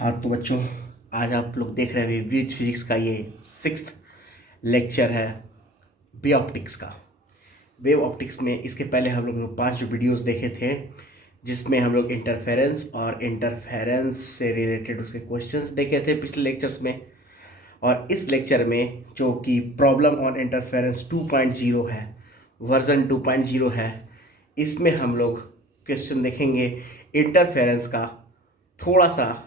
हाँ तो बच्चों, आज आप लोग देख रहे हैं वेव फिजिक्स का ये 6th लेक्चर है वेव ऑप्टिक्स का। वेव ऑप्टिक्स में इसके पहले हम लोग ने 5 वीडियोस देखे थे, जिसमें हम लोग इंटरफेरेंस और इंटरफेरेंस से रिलेटेड उसके क्वेश्चंस देखे थे पिछले लेक्चर्स में। और इस लेक्चर में जो कि प्रॉब्लम ऑन इंटरफेरेंस 2.0 है, वर्जन 2.0 है, इसमें हम लोग क्वेश्चन देखेंगे इंटरफेरेंस का, थोड़ा सा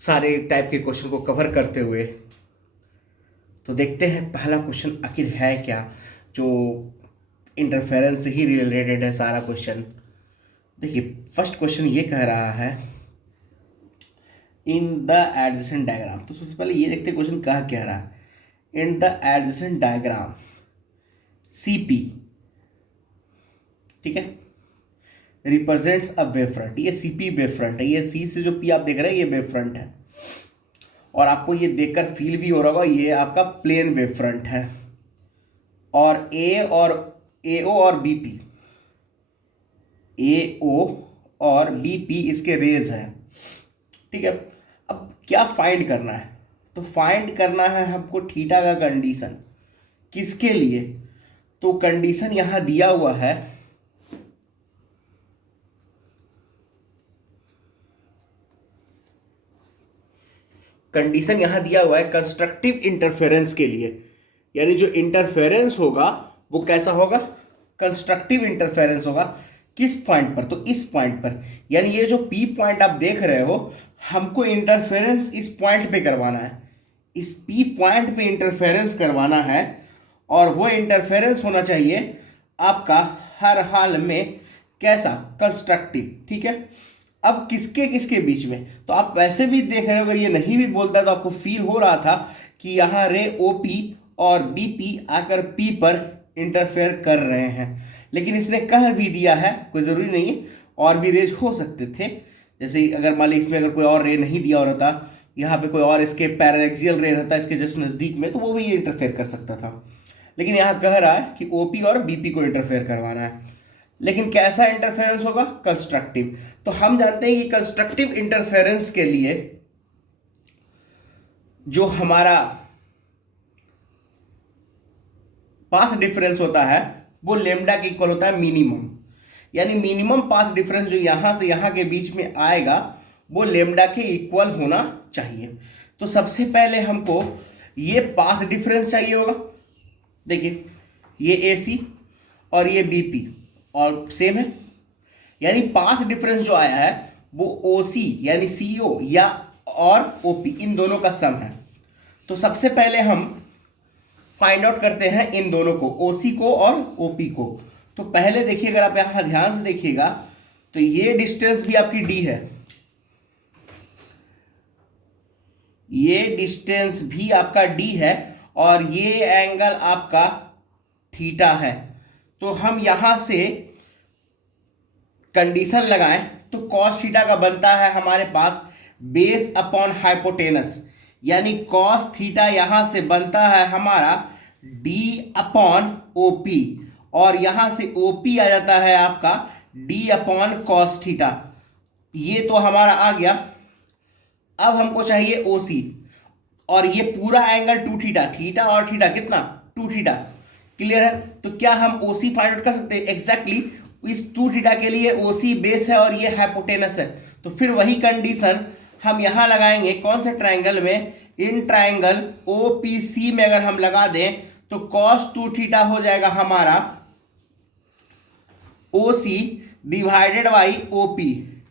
सारे टाइप के क्वेश्चन को कवर करते हुए। तो देखते हैं पहला क्वेश्चन आखिर है क्या, जो इंटरफेरेंस से ही रिलेटेड है सारा क्वेश्चन। देखिए, फर्स्ट क्वेश्चन ये कह रहा है इन द एडजेसेंट डायग्राम। तो सबसे पहले ये देखते हैं क्वेश्चन कहा क्या रहा है। In the adjacent diagram CP, ठीक है, रिप्रेजेंट्स अ वेव फ्रंट। ये सीपी वेव फ्रंट है, ये सी से जो पी आप देख रहे हैं ये वेव फ्रंट है, और आपको ये देखकर फील भी हो रहा होगा ये आपका प्लेन वेव फ्रंट है। और एओ और बीपी, एओ और बीपी इसके रेज हैं, ठीक है। अब क्या फाइंड करना है? तो फाइंड करना है हमको थीटा का कंडीशन। किसके लिए? तो कंडीशन यहां दिया हुआ है, कंडीशन यहां दिया हुआ है कंस्ट्रक्टिव इंटरफेरेंस के लिए। यानी जो इंटरफेरेंस होगा वो कैसा होगा? कंस्ट्रक्टिव इंटरफेरेंस होगा। किस पॉइंट पर? तो इस पॉइंट पर। यानी ये जो पी पॉइंट आप देख रहे हो, हमको इंटरफेरेंस इस पॉइंट पे करवाना है, इस पी पॉइंट पे इंटरफेरेंस करवाना है। और वो इंटरफेरेंस होना चाहिए आपका हर हाल में कैसा? कंस्ट्रक्टिव, ठीक है। अब किसके किसके बीच में? तो आप वैसे भी देख रहे हो, अगर ये नहीं भी बोलता तो आपको फील हो रहा था कि यहाँ रे ओपी और बीपी आकर पी पर इंटरफेयर कर रहे हैं। लेकिन इसने कह भी दिया है, कोई ज़रूरी नहीं है, और भी रेज हो सकते थे। जैसे अगर मान लीजिए इसमें अगर कोई और रे नहीं दिया हो रहता, यहाँ पे कोई और इसके पैरेलैक्सियल रे रहता इसके जस्ट नज़दीक में, तो वो भी इंटरफेयर कर सकता था। लेकिन यहाँ कह रहा है कि ओपी और बीपी को इंटरफेयर करवाना है। लेकिन कैसा इंटरफेरेंस होगा? कंस्ट्रक्टिव। तो हम जानते हैं कि कंस्ट्रक्टिव इंटरफेरेंस के लिए जो हमारा पाथ डिफरेंस होता है वो लेमडा के इक्वल होता है मिनिमम। यानी मिनिमम पाथ डिफरेंस जो यहां से यहां के बीच में आएगा वो लेमडा के इक्वल होना चाहिए। तो सबसे पहले हमको ये पाथ डिफरेंस चाहिए होगा। देखिए, ये AC और ये BP और सेम है, यानी पाथ डिफरेंस जो आया है वो OC यानी CO या और OP इन दोनों का सम है। तो सबसे पहले हम फाइंड आउट करते हैं इन दोनों को, OC को और OP को। तो पहले देखिए, अगर आप यहां ध्यान से देखिएगा तो ये डिस्टेंस भी आपकी D है, ये डिस्टेंस भी आपका D है, और ये एंगल आपका थीटा है। तो हम यहां से कंडीशन लगाएं तो कॉस थीटा का बनता है हमारे पास बेस अपॉन हाइपोटेनस। यानी कॉस थीटा यहां से बनता है हमारा डी अपॉन ओपी, और यहां से ओपी आ जाता है आपका डी अपॉन कॉस थीटा। ये तो हमारा आ गया। अब हमको चाहिए ओसी, और ये पूरा एंगल 2 थीटा, थीटा और थीटा कितना? 2 थीटा। क्लियर है? तो क्या हम ओसी फाइंड आउट कर सकते हैं? एग्जैक्टली इस 2 थीटा के लिए ओसी बेस है और ये हाइपोटेनस है। तो फिर वही कंडीशन हम यहां लगाएंगे। कौन से ट्रायंगल में? इन ट्रायंगल ओपीसी में अगर हम लगा दें तो cos 2 थीटा हो जाएगा हमारा ओसी डिवाइडेड बाई ओपी,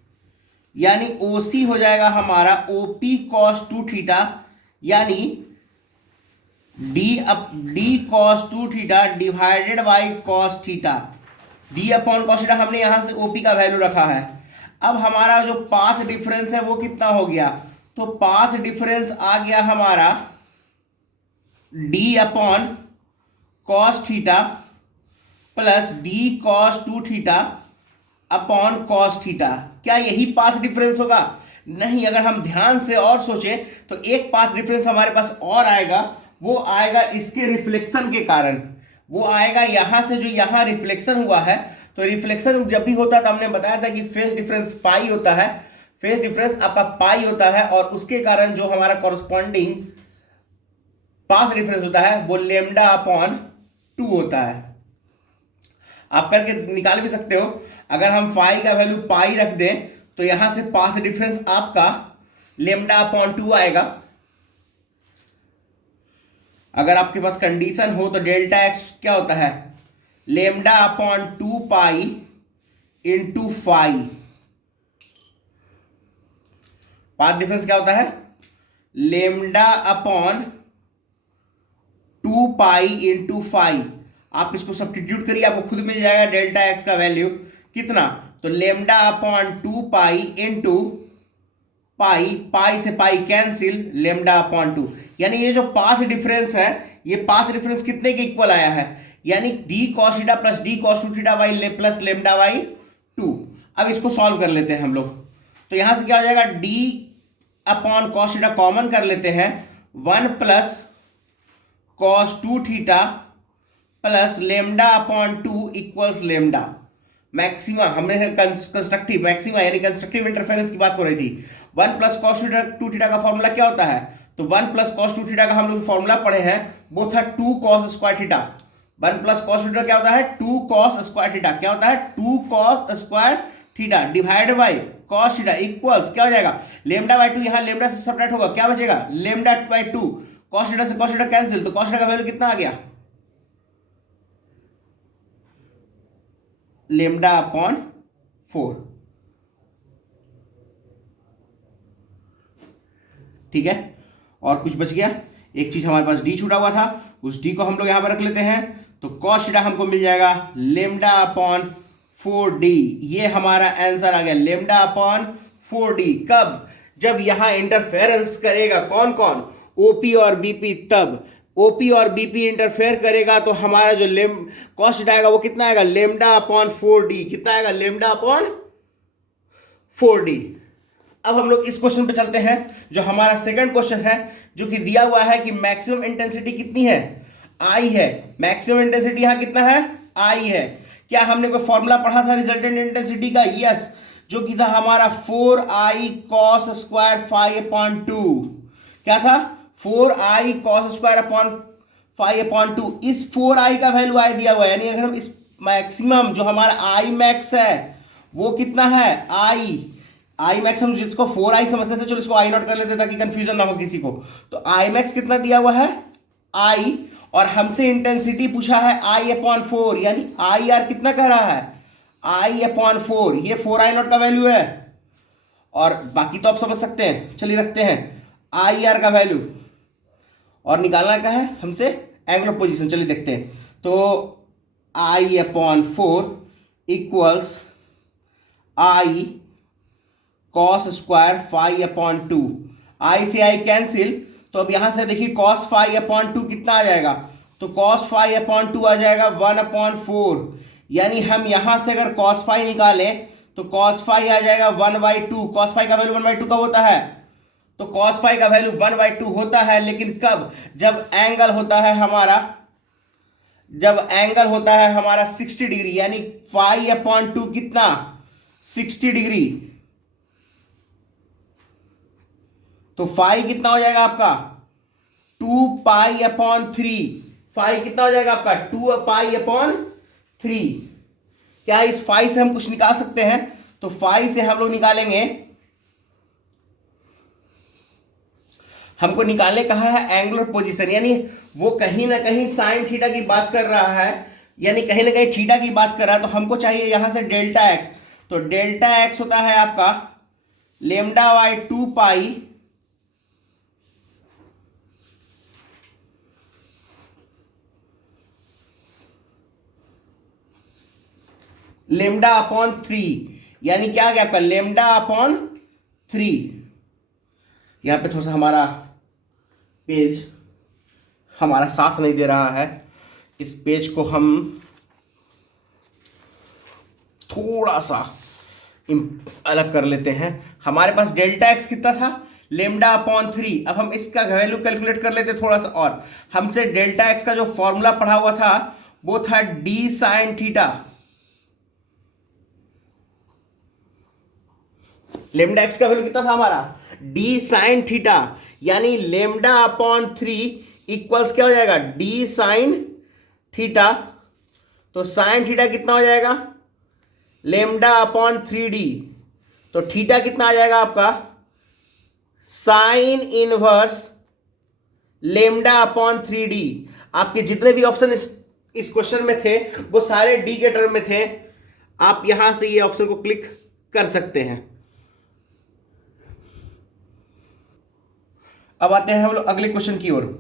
यानी ओसी हो जाएगा हमारा ओपी cos 2 थीटा, यानी D cos 2 theta divided by cos theta. D upon cos theta हमने यहां से ओपी का वैल्यू रखा है। अब हमारा जो पाथ डिफरेंस है वो कितना हो गया? तो पाथ डिफरेंस आ गया हमारा D upon cos theta plus D cos 2 theta upon cos theta. क्या यही पाथ डिफरेंस होगा? नहीं। अगर हम ध्यान से और सोचें तो एक पाथ डिफरेंस हमारे पास और आएगा, वो आएगा इसके रिफ्लेक्शन के कारण। वो आएगा यहां से, जो यहां रिफ्लेक्शन हुआ है। तो रिफ्लेक्शन जब भी होता है तो हमने बताया था कि फेज डिफरेंस पाई होता है। फेज डिफरेंस आपका पाई होता है और उसके कारण जो हमारा कॉरस्पॉन्डिंग पाथ डिफरेंस होता है वो लेमडा अपॉन 2 होता है। आप करके निकाल भी सकते हो। अगर हम फाई का वैल्यू पाई रख दें तो यहां से पाथ डिफरेंस आपका लेमडा अपॉन 2 आएगा। अगर आपके पास कंडीशन हो तो डेल्टा एक्स क्या होता है, lambda upon 2 pi into phi. Path difference क्या होता है, lambda upon 2 pi into phi. आप इसको सब्स्टिट्यूट करिए, आपको खुद मिल जाएगा डेल्टा एक्स का वैल्यू कितना, तो lambda upon 2 pi into pi, pi से पाई कैंसिल, लेमडा अपॉन 2। यानी ये जो पाथ डिफरेंस है, ये पाथ डिफरेंस कितने के इक्वल आया है, यानी D cos theta plus D cos 2 theta by plus lambda by 2। अब इसको सॉल्व कर लेते हैं हम लोग। तो यहां से क्या हो जाएगा, D upon cos theta common कर लेते हैं, 1 plus cos 2 theta plus lambda upon 2 equals lambda. Maxima, हमने कंस्ट्रक्टिव मैक्सिमा यानी कंस्ट्रक्टिव इंटरफेरेंस की बात हो रही थी। 1 प्लस कॉस 2 थीटा का फॉर्मूला क्या होता है, तो 1 प्लस कॉस 2 थीटा का हम लोग फॉर्मूला पढ़े हैं, वो था 2 cos square theta. 1 plus cos theta क्या होता है, 2 कॉस स्क्वायर थीटा। क्या होता है, 2 cos square theta divide by cos theta equals क्या हो जाएगा, लेमडा बाई 2। यहां लेमडा से सब्ट्रैक्ट होगा, क्या बचेगा, लेमडा बाई 2। कॉस थीटा से कॉस थीटा कैंसिल, तो कॉस थीटा का वैल्यू कितना आ गया, लेमडा अपॉन 4। ठीक है, और कुछ बच गया, एक चीज हमारे पास डी छूटा हुआ था, उस डी को हम लोग यहां पर रख लेते हैं। तो कॉस थीटा हमको मिल जाएगा लेमडा अपॉन 4d। ये हमारा आंसर आ गया, लेमडा अपॉन 4d। कब, जब यहां इंटरफेरेंस करेगा कौन कौन, ओपी और बीपी। तब ओपी और बीपी इंटरफेयर करेगा तो हमारा जो कॉस थीटा आएगा वो कितना आएगा, लेमडा अपॉन 4d। कितना आएगा, लेमडा अपॉन 4d। अब हम लोग इस क्वेश्चन पे चलते हैं, जो हमारा सेकंड क्वेश्चन है, जो कि दिया हुआ है कि मैक्सिमम इंटेंसिटी कितनी है, आई है। मैक्सिमम इंटेंसिटी यहां कितना है, आई है। क्या हमने कोई फॉर्मूला पढ़ा था रिजल्टेंट इंटेंसिटी का, यस, जो कि था हमारा 4i cos square phi upon 2। क्या था, 4i cos square upon phi upon 2। इस 4i का वैल्यू आई दिया हुआ है, यानी अगर हम इस मैक्सिमम जो हमारा आई मैक्स है वो कितना है, आई मैक्स हम जिसको 4i समझते थे, चलो इसको आई नॉट कर लेते ताकि कंफ्यूजन ना हो किसी को। तो आई मैक्स कितना दिया हुआ है, आई, और हमसे इंटेंसिटी पूछा है आई अपॉन 4, यानी आई आर कितना कह रहा है, आई अपॉन 4। ये 4i नॉट का वैल्यू है, और बाकी तो आप समझ सकते हैं, चलिए रखते हैं आई आर का वैल्यू, और निकालना क्या है हमसे, एंगल ऑफ पोजीशन। चलिए देखते हैं, तो I upon 4 equals I cos square phi upon 2। I से आई कैंसिल, तो अब यहां से देखिए कॉस फाई अपॉन 2 कितना आ जाएगा, तो कॉस फाई अपॉन 2 आ जाएगा 1 अपॉन 4। यानी हम यहां से अगर कॉस फाई निकालें तो कॉस फाई आ जाएगा 1/2। कॉस फाई का वैल्यू 1/2 कब होता है, तो कॉस फाई का वैल्यू 1/2 होता है, लेकिन कब, जब एंगल होता है हमारा, जब एंगल होता है हमारा 60 डिग्री, यानी फाई अपॉन 2 कितना, 60 डिग्री। तो फाई कितना हो जाएगा आपका, 2 पाई अपॉन 3। फाई कितना हो जाएगा आपका, 2 पाई अपॉन 3। क्या इस फाई से हम कुछ निकाल सकते हैं, तो फाई से हम लोग निकालेंगे, हमको निकालने कहा है एंगुलर पोजीशन, यानी वो कहीं ना कहीं साइन थीटा की बात कर रहा है, यानी कहीं ना कहीं थीटा की बात कर रहा है। तो हमको चाहिए यहां से डेल्टा एक्स, तो डेल्टा एक्स होता है आपका lambda by 2 pi lambda upon 3, यानी क्या आ गया आपका, लेमडा अपॉन 3। यहां पे थोड़ा सा हमारा पेज हमारा साथ नहीं दे रहा है, इस पेज को हम थोड़ा सा अलग कर लेते हैं। हमारे पास डेल्टा एक्स कितना था, लेमडा अपॉन 3। अब हम इसका वैल्यू कैलकुलेट कर लेते थोड़ा सा, और हमसे डेल्टा एक्स का जो फॉर्मूला पढ़ा हुआ था वो था D sine theta. Lambda x का वैल्यू कितना था हमारा, डी साइन थीटा, यानी लेमडा अपॉन 3 इक्वल्स क्या हो जाएगा, डी साइन थीटा। तो साइन थीटा कितना हो जाएगा, लेमडा अपॉन 3d। तो थीटा कितना आ जाएगा आपका, sine inverse lambda upon 3d। आपके जितने भी ऑप्शन इस क्वेश्चन में थे वो सारे डी के टर्म में थे। आप यहां से ये ऑप्शन को क्लिक कर सकते हैं। अब आते हैं हम लोग अगले क्वेश्चन की ओर।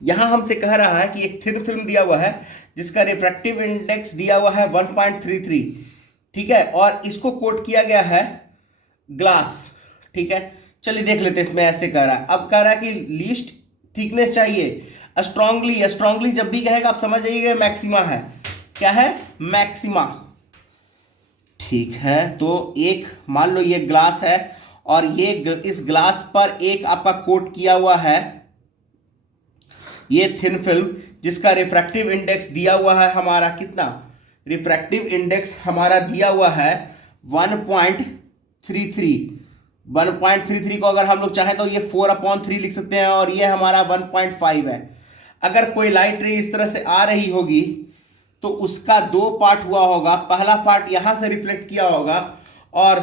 यहां हमसे कह रहा है कि एक थिन फिल्म दिया हुआ है जिसका रिफ्रैक्टिव इंडेक्स दिया हुआ है 1.33, ठीक है, और इसको कोट किया गया है ग्लास, ठीक है। चलिए देख लेते हैं इसमें ऐसे कह रहा है। अब कह रहा है कि लीस्ट थिकनेस चाहिए, स्ट्रांगली। स्ट्रांगली जब भी कहेगा आप समझ जाइएगा मैक्सिमा है, क्या है, मैक्सिमा, ठीक है। तो एक मान लो ये ग्लास है और ये इस ग्लास पर एक आपका कोट किया हुआ है ये थिन फिल्म जिसका रिफ्रैक्टिव इंडेक्स दिया हुआ है हमारा कितना, रिफ्रैक्टिव इंडेक्स हमारा दिया हुआ है 1.33। 1.33 को अगर हम लोग चाहें तो ये 4/3 लिख सकते हैं और ये हमारा 1.5 है। अगर कोई लाइट रे इस तरह से आ रही होगी तो उसका दो पार्ट हुआ होगा, पहला पार्ट यहां से रिफ्लेक्ट किया होगा और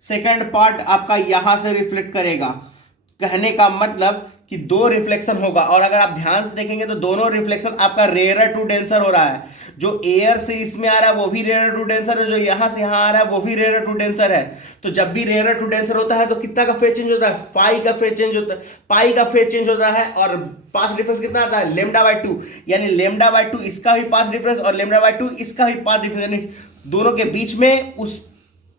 सेकंड पार्ट आपका यहां से रिफ्लेक्ट करेगा। कहने का मतलब कि दो रिफ्लेक्शन होगा। और अगर आप ध्यान से देखेंगे तो दोनों रिफ्लेक्शन आपका रेयर टू डेंसर हो रहा है। जो एयर से इसमें आ रहा है वो भी रेयर टू डेंसर है, जो यहां से यहां आ रहा है वो भी रेयर टू डेंसर है। तो जब भी रेयर टू डेंसर होता है तो कितना का फेज चेंज होता है, पाई का फेज चेंज होता है, पाई का फेज चेंज होता है। और पाथ डिफरेंस कितना आता है, λ/2, यानी λ/2 इसका भी पाथ डिफरेंस और λ/2 इसका भी पाथ डिफरेंस, यानी दोनों के बीच में उस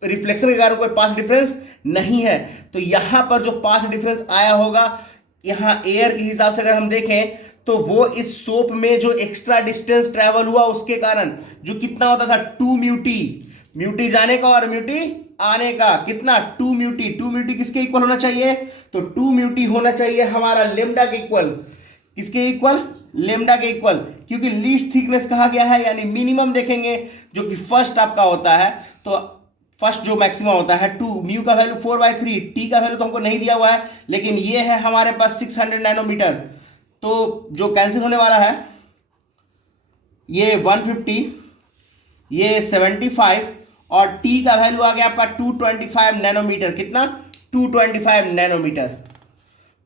रिफ्लेक्शन के कारण कोई पाथ डिफरेंस नहीं है। तो यहां पर जो पाथ डिफरेंस आया होगा यहां एयर के हिसाब से अगर हम देखें तो वो इस सोप में जो एक्स्ट्रा डिस्टेंस ट्रेवल हुआ उसके कारण जो कितना होता था 2 म्यूटी, म्यूटी जाने का और म्यूटी आने का, कितना 2 म्यूटी। 2 म्यूटी किसके इक्वल होना चाहिए, तो 2 म्यूटी होना चाहिए हमारा लेमडा के इक्वल, किसके इक्वल, लेमडा के इक्वल, क्योंकि लीस्ट थिकनेस कहा गया है यानी मिनिमम देखेंगे जो कि फर्स्ट आपका होता है। तो फर्स्ट जो मैक्सिमम होता है 2, म्यू का वैल्यू 4/3, टी का वैल्यू तो हमको नहीं दिया हुआ है लेकिन ये है हमारे पास 600 नैनोमीटर। तो जो कैंसिल होने वाला है ये 150, ये 75 और टी का वैल्यू आ गया आपका 225 नैनोमीटर, कितना 225 नैनोमीटर।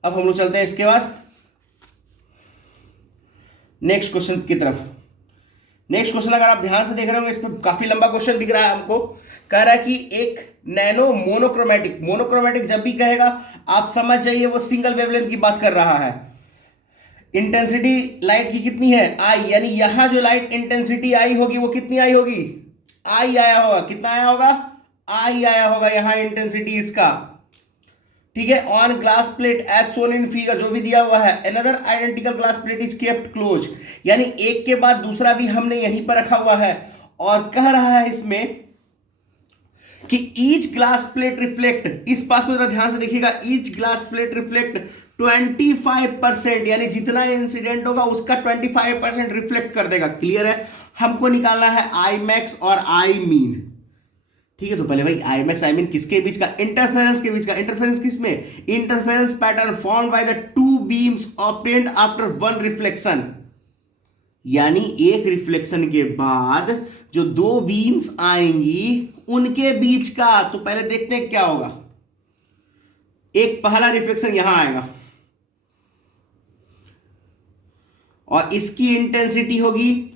अब हम लोग चलते हैं इसके बाद नेक्स्ट क्वेश्चन की तरफ। नेक्स्ट क्वेश्चन अगर आप ध्यान से देख रहे होंगे इसमें काफी लंबा क्वेश्चन दिख रहा है हमको। कह रहा है कि एक नैनो मोनोक्रोमेटिक, मोनोक्रोमेटिक जब भी कहेगा आप समझ जाइए वो सिंगल वेवलेंथ की बात कर रहा है। इंटेंसिटी लाइट की कितनी है, आई, यानी यहां जो लाइट इंटेंसिटी आई होगी वो कितनी आई होगी, आई आया होगा, कितना आया होगा, आई आया होगा यहां इंटेंसिटी इसका, ठीक है। On glass plate as shown in figure, जो भी दिया हुआ है, another identical glass plate is kept close, यानी एक के बाद दूसरा भी हमने यहीं पर रखा हुआ है। और कह रहा है इसमें कि ईच ग्लास प्लेट रिफ्लेक्ट, इस बात को जरा ध्यान से देखिएगा, ईच ग्लास प्लेट रिफ्लेक्ट 25%, यानी जितना इंसिडेंट होगा उसका 25% रिफ्लेक्ट कर देगा। क्लियर है। हमको निकालना है आई मैक्स और आई मीन, ठीक है। तो पहले भाई आई मैक्स आई मीन किसके बीच का, इंटरफेरेंस के बीच का। इंटरफेरेंस किसमें, interference pattern formed by the two beams obtained after one reflection, यानी एक रिफ्लेक्शन के बाद जो दो बीम्स आएंगी उनके बीच का। तो पहले देखते हैं क्या होगा। एक पहला रिफ्लेक्शन यहां आएगा और इसकी इंटेंसिटी होगी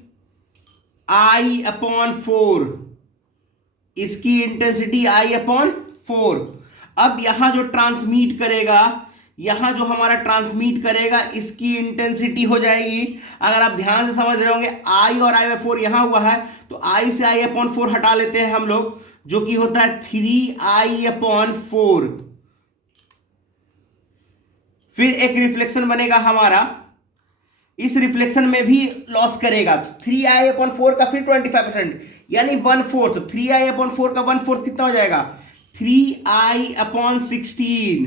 I/4, इसकी इंटेंसिटी I/4। अब यहां जो ट्रांसमिट करेगा, यहां जो हमारा ट्रांसमिट करेगा इसकी इंटेंसिटी हो जाएगी, अगर आप ध्यान से समझ रहे होंगे I और I/4 यहां हुआ है तो I से I/4 हटा लेते हैं हम लोग, जो कि होता है 3I/4। फिर एक रिफ्लेक्शन बनेगा हमारा, इस रिफ्लेक्शन में भी लॉस करेगा, तो 3I/4 का फिर 25%, यानी 1/4। तो 3I/4 का 1/4 कितना हो जाएगा, 3I/16।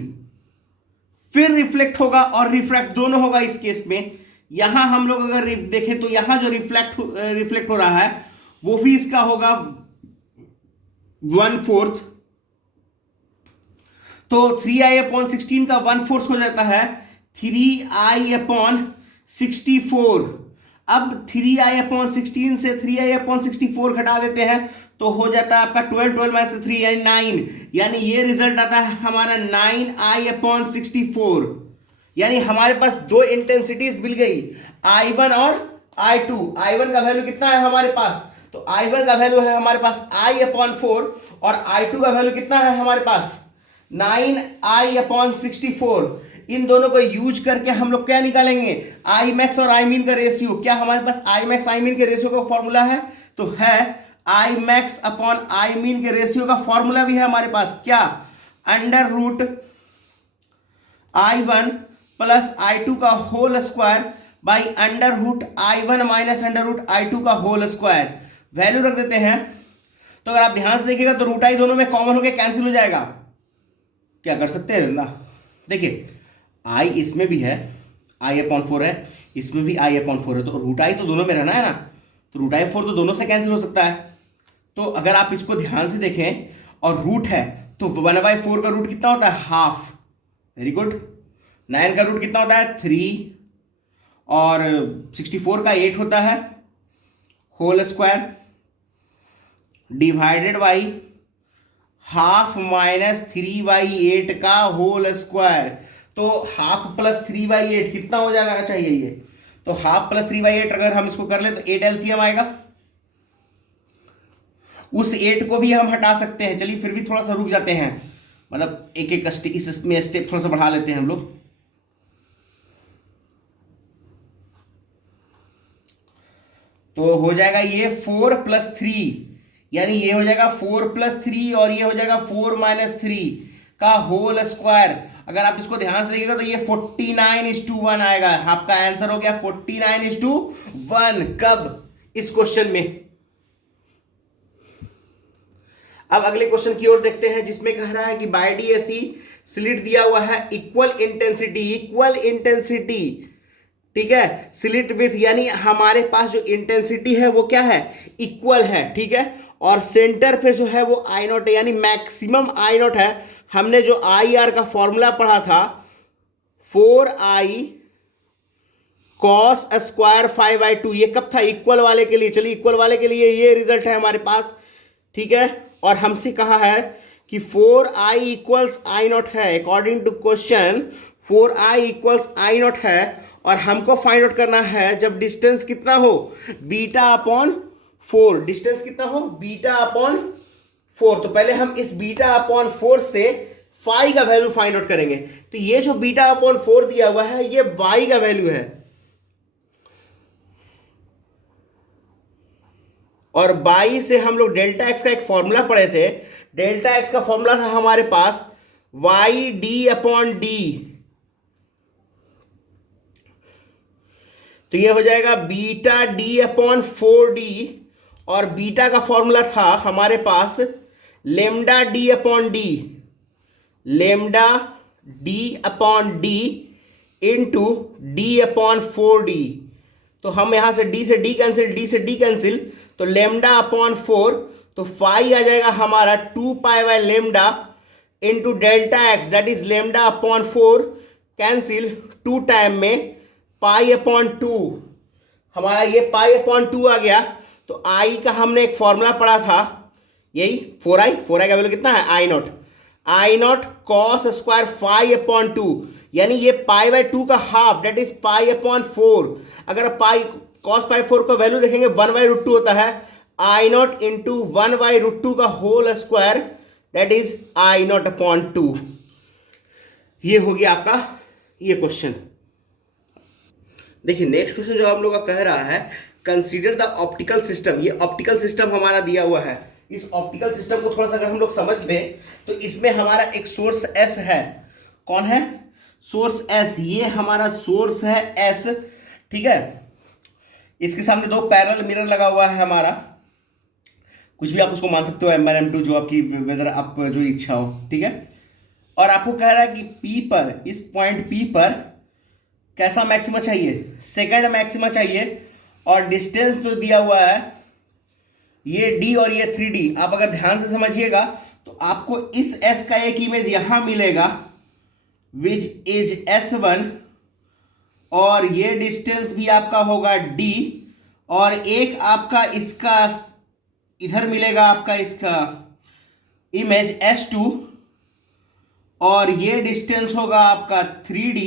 फिर रिफ्लेक्ट होगा और रिफ्रैक्ट दोनों होगा इस केस में। यहां हम लोग अगर देखें तो यहां जो रिफ्लेक्ट हो रहा है वो भी इसका होगा 1/4, तो 3i/16 का 1/4 हो जाता है 3i/64। अब 3i/16 से 3i/64 घटा देते हैं तो हो जाता है आपका 12, 12 में से 3 यानी 9, यानी ये रिजल्ट आता है हमारा 9i/64। यानी हमारे पास दो इंटेंसिटीज मिल गई, I1 और I2। I1 का वैल्यू कितना है हमारे पास, तो I1 का वैल्यू है हमारे पास I/4 और I2 का वैल्यू कितना है हमारे पास 9i/64। इन दोनों को यूज करके हम लोग क्या निकालेंगे, आई मैक्स और आई मीन का रेशियो। क्या हमारे पास आई मैक्स आई मीन के रेशियो का फॉर्मूला है, तो है I max upon I mean के रेशियो का फॉर्मूला भी है हमारे पास, क्या, √I1 प्लस I2 का whole square by √I1 minus √I2 का होल स्क्वायर। वैल्यू रख देते हैं, तो अगर आप ध्यान से देखिएगा तो √I दोनों में कॉमन होकर कैंसिल हो जाएगा। क्या कर सकते हैं ना, देखिए I इसमें भी है, I/4 है, इसमें भी I/4 है, तो √I तो दोनों में रहना है ना, तो √I/4 तो दोनों से कैंसिल हो सकता है। तो अगर आप इसको ध्यान से देखें और रूट है तो 1/4 का रूट कितना होता है, हाफ। Very good. 9 का रूट कितना होता है, 3, और 64 का 8 होता है, whole square divided by half minus 3/8 का होल स्क्वायर। तो हाफ प्लस 3/8 कितना हो जाना चाहिए ये, तो हाफ प्लस 3/8 अगर हम इसको कर ले तो 8 LCM आएगा। उस 8 को भी हम हटा सकते हैं, चलिए फिर भी थोड़ा सा रुक जाते हैं, मतलब एक एक इसमें स्टेप थोड़ा सा बढ़ा लेते हैं हम लोग। तो हो जाएगा ये 4 + 3, यानी ये हो जाएगा 4 + 3 और ये हो जाएगा 4 - 3 का होल स्क्वायर। अगर आप इसको ध्यान से देखिएगा तो ये 49:1 आएगा। आपका आंसर हो गया 49:1। कब, इस क्वेश्चन में। अब अगले क्वेश्चन की ओर देखते हैं, जिसमें कह रहा है कि बाय डीएसई स्लिट दिया हुआ है इक्वल इंटेंसिटी, ठीक है, स्लिट विथ, यानी हमारे पास जो इंटेंसिटी है वो क्या है, इक्वल है, ठीक है, और सेंटर पे जो है वो I0 है, यानी मैक्सिमम I0 है। हमने जो IR का फॉर्मूला पढ़ा था 4i cos स्क्वायर 5/2, ये कब था, इक्वल वाले के लिए। चलिए इक्वल वाले के लिए ये रिजल्ट है हमारे पास, ठीक है, और हमसे कहा है कि 4i = I0 है। According to question 4i = I0 है, और हमको फाइंड आउट करना है जब डिस्टेंस कितना हो, β/4। डिस्टेंस कितना हो, β/4। तो पहले हम इस β/4 से फाई का वैल्यू फाइंड आउट करेंगे। तो ये जो β/4 दिया हुआ है ये y का वैल्यू है, और बाई से हम लोग डेल्टा एक्स का एक फॉर्मूला पढ़े थे। डेल्टा एक्स का फॉर्मूला था हमारे पास YD/D। तो ये हो जाएगा βD/4D, और बीटा का फॉर्मूला था हमारे पास λD/D, λD/D इंटू D/4D। तो हम यहां से D से D कैंसिल, तो λ/4, तो फाई आ जाएगा हमारा 2π/λ into delta X, that is λ/4 cancel, 2 time में π/2, हमारा ये π/2 आ गया। तो आई का हमने एक फॉर्मूला पढ़ा था, यही 4i का वैल्यू कितना है, I0 cos स्क्वायर 5/2, यानी ये π/2 का हाफ, दैट इज π/4। अगर cos π/4 का वैल्यू देखेंगे 1/√2 होता है, I0 इंटू 1/√2 का whole square, that is I0/2। ये हो गया आपका ये क्वेश्चन। देखिए नेक्स्ट क्वेश्चन जो हम लोग का कह रहा है, कंसीडर द ऑप्टिकल सिस्टम। ये ऑप्टिकल सिस्टम हमारा दिया हुआ है। इस ऑप्टिकल सिस्टम को थोड़ा सा अगर हम लोग समझ लें तो इसमें हमारा एक सोर्स S है। कौन है, सोर्स S। ये हमारा सोर्स है S, ठीक है। इसके सामने दो पैरेलल मिरर लगा हुआ है हमारा, कुछ भी आप उसको मान सकते हो, M1 M2, जो आपकी वेदर आप जो इच्छा हो, ठीक है। और आपको कह रहा है कि P पर, इस पॉइंट P पर कैसा मैक्सिमा चाहिए, सेकंड मैक्सिमा चाहिए, और डिस्टेंस जो दिया हुआ है ये डी और ये 3D, आप अगर ध्यान से समझिएगा तो आपको इस एस का एक इमेज यहां मिलेगा विच इज S1, और ये डिस्टेंस भी आपका होगा d, और एक आपका इसका इधर मिलेगा आपका इसका इमेज S2, और ये डिस्टेंस होगा आपका 3D।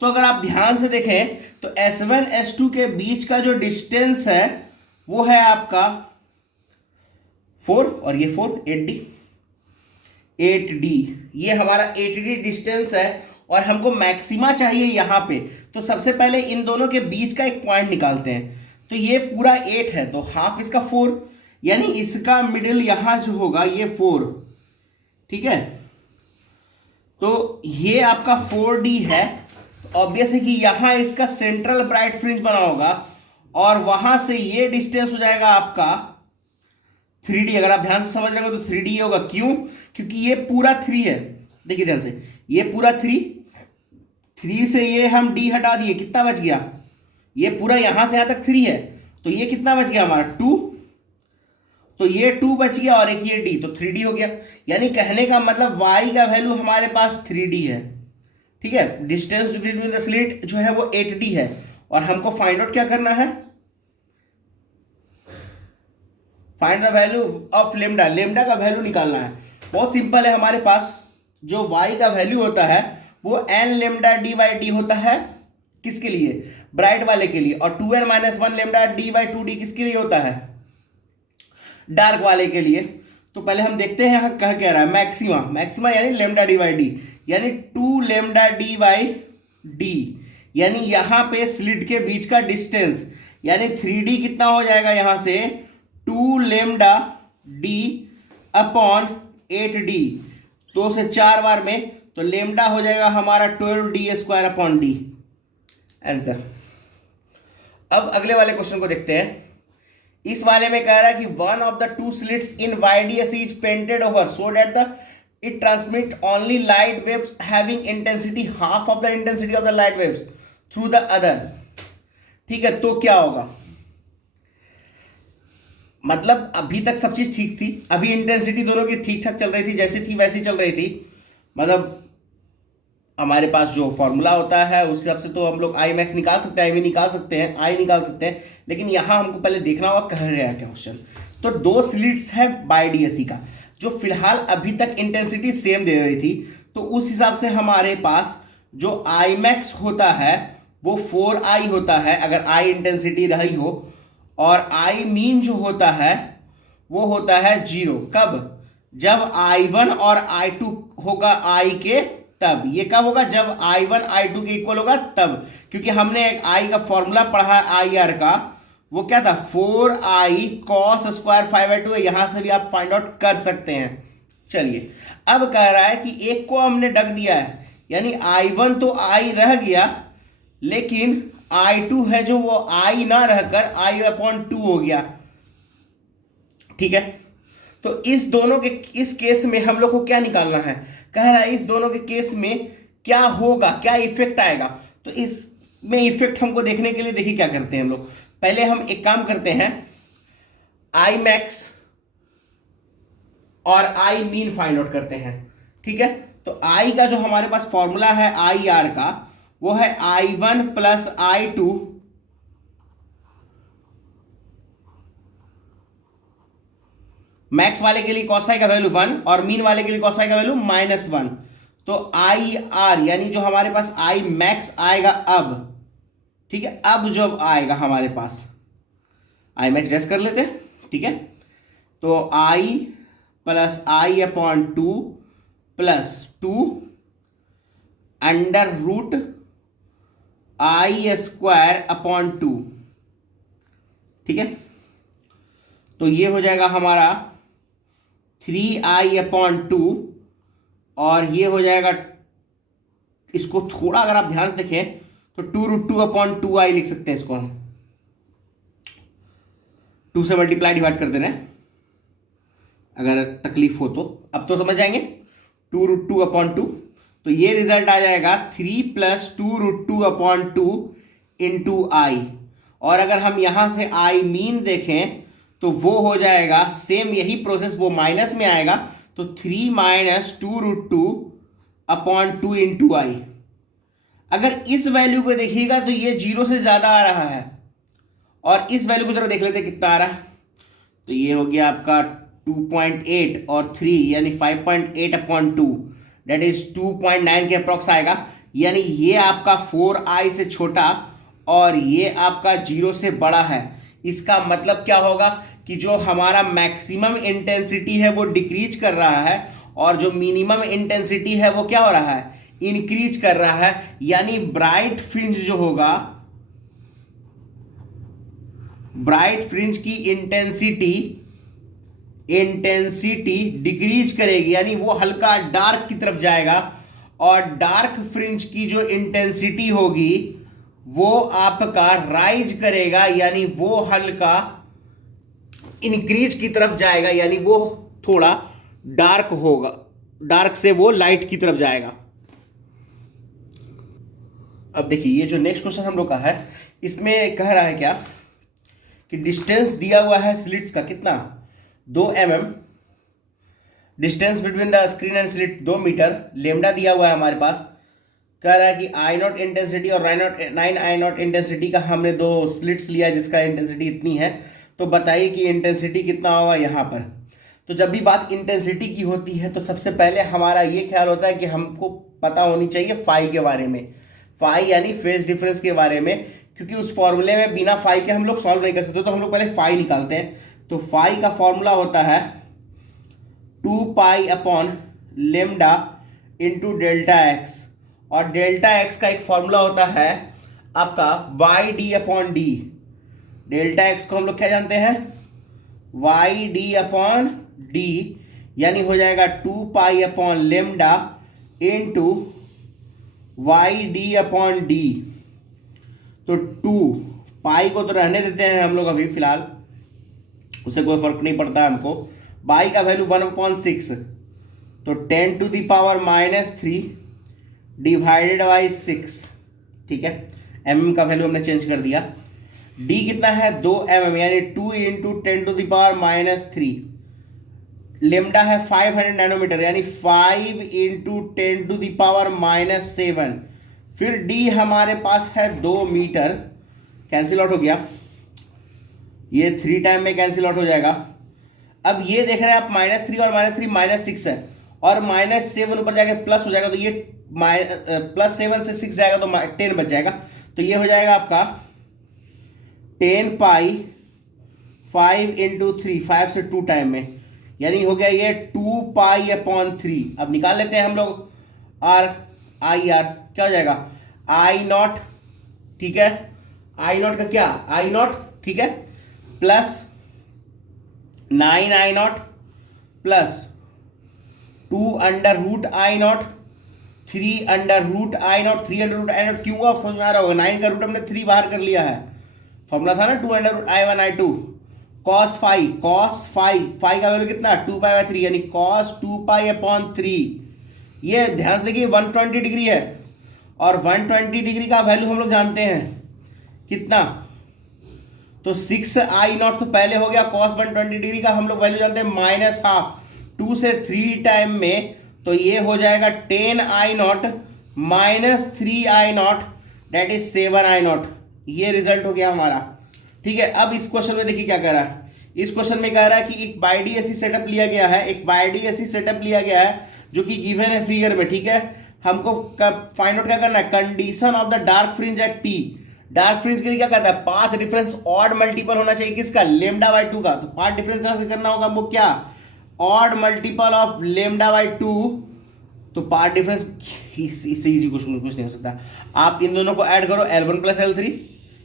तो अगर आप ध्यान से देखें तो S1 S2 के बीच का जो डिस्टेंस है वो है आपका 4, और ये 4 8D, ये हमारा 8D डिस्टेंस है, और हमको मैक्सिमा चाहिए यहाँ पे। तो सबसे पहले इन दोनों के बीच का एक पॉइंट निकालते हैं। तो ये पूरा 8 है, तो हाफ इसका 4, यानी इसका मिडिल यहाँ जो होगा ये 4, ठीक है। तो ये आपका 4D है, ऑब्वियस है कि यहाँ इसका सेंट्रल ब्राइट फ्रिंज बना होगा, और वहां से ये डिस्टेंस हो जाएगा आपका 3D। अगर आप ध्यान से समझ रहे हो तो 3D ये होगा, क्यों? क्योंकि ये पूरा 3 है, देखिए ध्यान से, ये पूरा 3 से ये हम D हटा दिए, कितना बच गया? ये पूरा यहां से यहां तक 3 है, तो ये कितना बच गया हमारा 2, तो ये 2 बच गया, और एक ये D, तो 3D हो गया। यानी कहने का मतलब y का वैल्यू हमारे पास 3D है, ठीक है। डिस्टेंस बिटवीन द स्लिट जो है वो 8D है, और हमको फाइंड आउट क्या करना है? Find the value of lambda, lambda का वैल्यू निकालना है। बहुत सिंपल है, हमारे पास जो y का वैल्यू होता है वो n lambda D by D होता है, किसके लिए? ब्राइट वाले के लिए, और 2n minus 1 lambda D by 2d किसके लिए होता है? डार्क वाले के लिए। तो पहले हम देखते हैं यहाँ कह रहा है मैक्सिमा, मैक्सिमा यानी लेमडा डी बाई डी, यानी 2 लेमडा डी बाई डी, यानी यहाँ पे स्लिट के बीच का डिस्टेंस, यानी 3D कितना हो जाएगा यहाँ से? 2 लेमडा डी अपॉन 8D, 2 से 4 बार में, तो लेमडा हो जाएगा हमारा 12D² अपॉन डी, आंसर। अब अगले वाले क्वेश्चन को देखते हैं। इस वाले में कह रहा है कि one of the 2 slits in YDS is painted over so that it transmit only light waves having intensity half of the intensity of the light waves through the other, ठीक है। तो क्या होगा? मतलब अभी तक सब चीज ठीक थी, अभी इंटेंसिटी दोनों की ठीक ठाक चल रही थी, जैसी थी वैसी चल रही थी। मतलब हमारे पास जो फॉर्मूला होता है उस हिसाब से तो हम लोग आई मैक्स निकाल सकते हैं, आई वी निकाल सकते हैं, आई निकाल सकते हैं, लेकिन यहाँ हमको पहले देखना होगा कह रहा है क्या क्वेश्चन। तो 2 स्लिट्स है बाई डीएससी का, जो फिलहाल अभी तक इंटेंसिटी सेम दे रही थी, तो उस हिसाब से हमारे पास जो आई मैक्स होता है वो 4I होता है अगर आई इंटेंसिटी रही हो, और आई मीन जो होता है वो होता है 0। कब? जब I1 और I2 होगा I के, तब। ये कब होगा? जब I1 I2 के इक्वल होगा तब, क्योंकि हमने एक I का फॉर्मूला पढ़ा है IR का, वो क्या था? 4I cos स्क्वायर 5/2 है। यहां से भी आप फाइंड आउट कर सकते हैं। चलिए, अब कह रहा है कि एक को हमने डक दिया है, यानी I1 तो I रह गया, लेकिन I2 है जो वो I ना रहकर I/2 हो गया, ठीक है। तो इस दोनों के इस केस में हम लोग को क्या निकालना है? कह रहा है इस दोनों के केस में क्या होगा, क्या इफेक्ट आएगा। तो इसमें इफेक्ट हमको देखने के लिए देखिए क्या करते हैं हम लोग। पहले हम एक काम करते हैं, आई मैक्स और आई मीन फाइंड आउट करते हैं, ठीक है। तो आई का जो हमारे पास फॉर्मूला है आई आर का, वो है I1 प्लस I2 मैक्स वाले के लिए cos फाई का वैल्यू 1 और मीन वाले के लिए cos फाई का वैल्यू -1। तो आई आर यानी जो हमारे पास आई मैक्स आएगा अब, ठीक है। अब जब आएगा हमारे पास आई मैक्स रेस्ट कर लेते हैं, ठीक है। तो I plus I/2 plus 2 under root I²/2, ठीक है। तो ये हो जाएगा हमारा 3I/2, और ये हो जाएगा, इसको थोड़ा अगर आप ध्यान से देखें तो 2√2/2I लिख सकते हैं। इसको हम 2 से मल्टीप्लाई डिवाइड कर देना है, अगर तकलीफ हो तो। अब तो समझ जाएंगे, 2√2/2, तो ये रिजल्ट आ जाएगा 3 + 2√2/2 × I। और अगर हम यहां से आई मीन देखें तो वो हो जाएगा सेम यही प्रोसेस, वो माइनस में आएगा, तो 3 माइनस 2√2/2 × I। अगर इस वैल्यू को देखिएगा तो ये 0 से ज्यादा आ रहा है, और इस वैल्यू को जरा देख लेते कितना आ रहा है। तो ये हो गया आपका 2.8 और 3 यानी 5.8/2, डेट इज 2.9 के अप्रॉक्स आएगा। यानी ये आपका 4i से छोटा और ये आपका 0 से बड़ा है। इसका मतलब क्या होगा कि जो हमारा मैक्सिमम इंटेंसिटी है वो डिक्रीज कर रहा है, और जो मिनिमम इंटेंसिटी है वो क्या हो रहा है, इंक्रीज कर रहा है। यानी ब्राइट फ्रिंज जो होगा, ब्राइट फ्रिंज की इंटेंसिटी डिक्रीज करेगी, यानी वो हल्का डार्क की तरफ जाएगा, और डार्क फ्रिंज की जो इंटेंसिटी होगी वो आपका राइज करेगा, यानी वो हल्का इंक्रीज की तरफ जाएगा, यानी वो थोड़ा डार्क होगा, डार्क से वो लाइट की तरफ जाएगा। अब देखिए ये जो नेक्स्ट क्वेश्चन हम लोग का है, इसमें कह रहा है क्या कि डिस्टेंस दिया हुआ है स्लिट्स का कितना, 2 mm, distance between the screen and slit 2 metre, lambda दिया हुआ है हमारे पास। कह रहा है कि I0 इंटेंसिटी और 9I0 इंटेंसिटी का हमने 2 स्लिट्स लिया जिसका इंटेंसिटी इतनी है, तो बताइए कि इंटेंसिटी कितना होगा यहाँ पर। तो जब भी बात इंटेंसिटी की होती है तो सबसे पहले हमारा ये ख्याल होता है कि हमको पता होनी चाहिए फाई के बारे में, फाई यानी फेज डिफरेंस के बारे में, क्योंकि उस फॉर्मूले में बिना फाई के हम लोग सॉल्व नहीं कर सकते। तो हम लोग पहले फाई निकालते हैं। तो फाई का फॉर्मूला होता है 2π/λ इंटू डेल्टा एक्स, और डेल्टा एक्स का एक फॉर्मूला होता है आपका YD/D। डेल्टा एक्स को हम लोग क्या जानते हैं, YD/D, यानी हो जाएगा 2π/λ इंटू YD/D। तो 2 पाई को तो रहने देते हैं हम लोग अभी फिलहाल, उससे कोई फर्क नहीं पड़ता है हमको। बाई का वैल्यू 1/6, तो 10⁻³ डिवाइडेड बाई 6, ठीक है। mm का वैल्यू हमने चेंज कर दिया। d कितना है, 2 mm, यानी 2 × 10⁻³ लेमडा है 500 नैनोमीटर, यानी 5 × 10⁻⁷। फिर d हमारे पास है 2 मीटर, कैंसिल आउट हो गया, ये 3 टाइम में कैंसिल आउट हो जाएगा। अब ये देख रहे हैं आप -3 और -3 -6 है, और -7 ऊपर जाके प्लस हो जाएगा, तो ये +7 से 6 जाएगा तो 10 बच जाएगा। तो ये हो जाएगा आपका 10π 5 × 3, 5 से 2 टाइम में, यानी हो गया ये 2π/3। अब निकाल लेते हैं हम लोग आर, क्या हो जाएगा, I0, ठीक है, I0 का क्या, I0, ठीक है, plus 9I0 plus 2√I0 3√I0 3√I0 क्यों, आप समझ में आ रहा होगा, 9 का रूट हमने 3 बाहर कर लिया है, फॉर्मूला था ना 2√I1 I2 cos फाई का वैल्यू कितना 2π/3, यानी cos 2π/3। ये ध्यान से देखिए 120 डिग्री है, और 120 डिग्री का वैल्यू हम लोग जानते हैं कितना, तो 6I0 तो पहले हो गया, cos 120 डिग्री का हम लोग वैल्यू जानते हैं -½ 2 से 3 टाइम में, तो ये हो जाएगा 10I0 -3I0 date is 7I0। ये रिजल्ट हो गया हमारा, ठीक है। अब इस क्वेश्चन में देखिए क्या कह रहा है, इस क्वेश्चन में कह रहा है कि एक बायडीएसी सेटअप लिया गया है, एक बायडीएसी सेटअप लिया गया है जो कि गिवन है फिगर में, ठीक है। हमको फाइंड आउट क्या करना है, condition of the dark fringe at P। Dark fringe के लिए क्या कहता है, पाथ डिफरेंस ऑड मल्टीपल होना चाहिए किसका, λ/2 का। तो पाथ डिफरेंस यहां से करना होगा हमको क्या, ऑड मल्टीपल ऑफ λ/2। तो पाथ डिफरेंस, इससे इजी क्वेश्चन कुछ नहीं हो सकता। आप इन दोनों को ऐड करो, L1 + L3,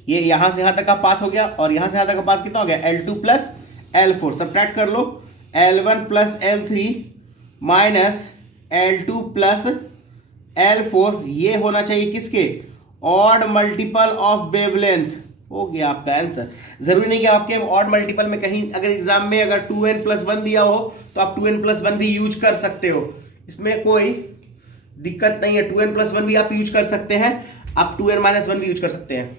ये यहां से यहां तक का पाथ हो गया, और यहां से यहां तक का पाथ कितना हो गया, L2 + L4। सब्ट्रैक्ट कर लो, L1 + L3 minus L2 + L4, ये होना चाहिए किसके, ऑड मल्टीपल ऑफ वेवलेंथ। हो गया आपका आंसर। जरूरी नहीं कि आपके ऑड मल्टीपल में कहीं अगर एग्जाम में अगर 2n+1 दिया हो तो आप 2n+1 भी यूज कर सकते हो, इसमें कोई दिक्कत नहीं है। 2n+1 भी आप यूज कर सकते हैं, आप 2n-1 भी यूज कर सकते हैं।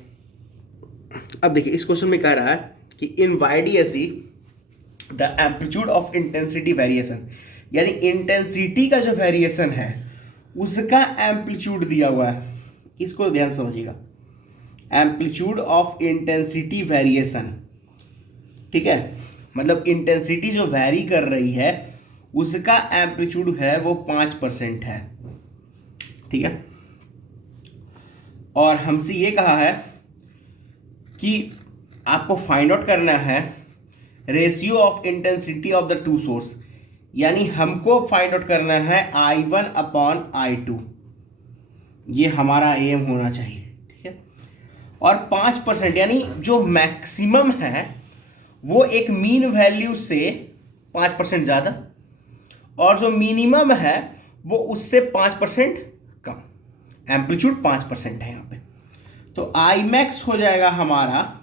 अब देखिए इस क्वेश्चन में कह रहा है कि इन YDSE the amplitude of intensity variation, यानी इंटेंसिटी का जो वेरिएशन है उसका एम्पलीट्यूड दिया हुआ है, इसको ध्यान से समझिएगा, एम्पलीट्यूड ऑफ इंटेंसिटी वेरिएशन, ठीक है, मतलब इंटेंसिटी जो वेरी कर रही है उसका एम्पलीट्यूड है वो 5% है, ठीक है। और हमसे ये कहा है कि आपको फाइंड आउट करना है ratio of intensity of the two source, यानी हमको फाइंड आउट करना है I1/I2, ये हमारा एम होना चाहिए, ठीक है। और 5% यानी जो मैक्सिमम है वो एक मीन वैल्यू से 5% ज़्यादा, और जो मिनिमम है वो उससे 5% कम, एम्पलीट्यूड 5% है यहाँ पे। तो आई मैक्स हो जाएगा हमारा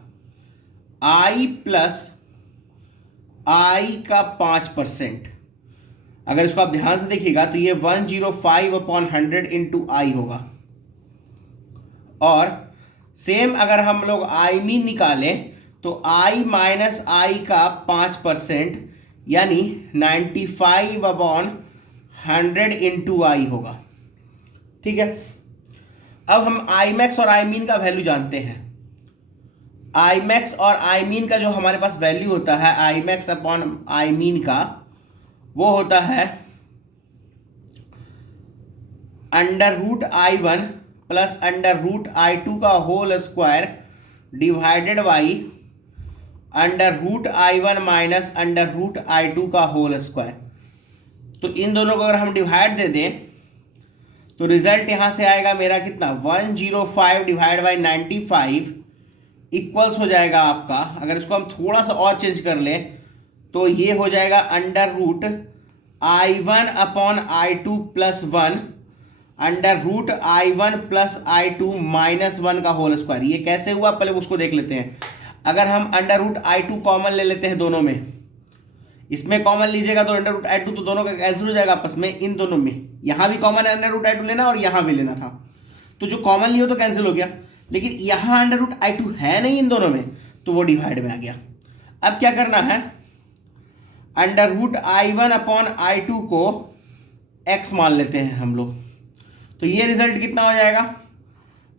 I प्लस आई का 5%। अगर इसको आप ध्यान से देखिएगा तो ये 105/100 इंटू आई होगा, और सेम अगर हम लोग आई मीन निकालें तो आई माइनस आई का 5% यानी 95/100 इंटू आई होगा, ठीक है। अब हम आई मैक्स और आई मीन का वैल्यू जानते हैं। आई मैक्स और आई मीन का जो हमारे पास वैल्यू होता है I max upon I min का, वो होता है √I1 प्लस √I2 का whole square divided by √I1 minus √I2 का होल स्क्वायर। तो इन दोनों को अगर हम डिवाइड दे दें तो रिजल्ट यहाँ से आएगा मेरा कितना, 105 डिवाइड बाई 95 इक्वल्स हो जाएगा आपका, अगर इसको हम थोड़ा सा और चेंज कर लें तो ये हो जाएगा √I1/I2 plus 1 √I1 plus I2 minus 1 का होल स्क्वायर। ये कैसे हुआ पहले उसको देख लेते हैं। अगर हम √I2 कॉमन ले लेते हैं दोनों में, इसमें कॉमन लीजिएगा तो √I2 तो दोनों का कैंसिल हो जाएगा आपस में, इन दोनों में, यहाँ भी कॉमन √I2 लेना और यहाँ भी लेना था, तो जो कॉमन लियो तो कैंसिल हो गया, लेकिन यहाँ √I2 है नहीं इन दोनों में तो वो डिवाइड में आ गया। अब क्या करना है, √I1/I2 को x मान लेते हैं हम लोग, तो ये रिजल्ट कितना हो जाएगा,